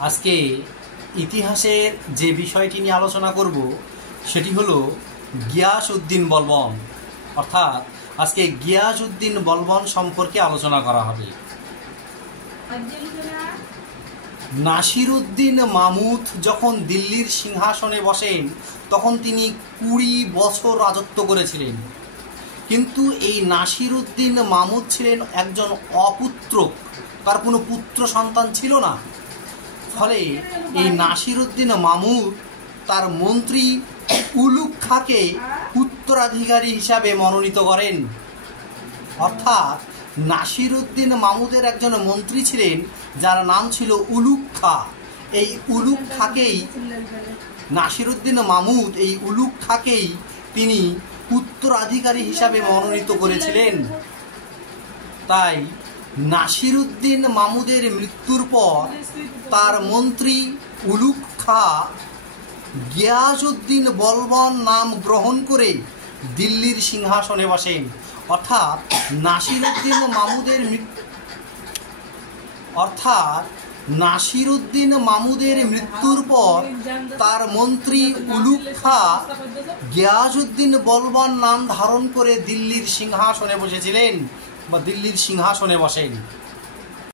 আজকে ইতিহাসের যে বিষয়টি নিয়ে আলোচনা করব সেটি হলো গিয়াসউদ্দিন বলবন। অর্থাৎ আজকে গিয়াসউদ্দিন বলবন সম্পর্কে আলোচনা করা হবে। নাসিরউদ্দিন মাহমুদ যখন দিল্লির সিংহাসনে বসেন তখন তিনি 20 বছর রাজত্ব করেছিলেন। কিন্তু এই নাসিরউদ্দিন মাহমুদ ছিলেন একজন অপুত্রক, তার কোনো পুত্র সন্তান ছিল না। ফলে এই নাসিরউদ্দিন মাহমুদ তার মন্ত্রী উলুগ খাঁকে উত্তরাধিকারী হিসাবে মনোনীত করেন। অর্থাৎ নাসিরউদ্দিন মাহমুদের একজন মন্ত্রী ছিলেন যার নাম ছিল উলুগ খাঁ। এই উলুগ খাঁকেই নাসিরউদ্দিন মাহমুদ এই উলুগ খাঁকেই তিনি উত্তরাধিকারী হিসাবে মনোনীত করেছিলেন। তাই নাসিরউদ্দিন মাহমুদের মৃত্যুর পর তার মন্ত্রী উলুগ খাঁ গিয়াসউদ্দিন বলবন নাম গ্রহণ করে দিল্লির সিংহাসনে বসেন। অর্থাৎ নাসিরউদ্দিন মাহমুদের মৃত্যুর পর তার মন্ত্রী উলুগ খাঁ গিয়াসউদ্দিন বলবন নাম ধারণ করে দিল্লির সিংহাসনে বসেছিলেন বা দিল্লির সিংহাসনে বসেন।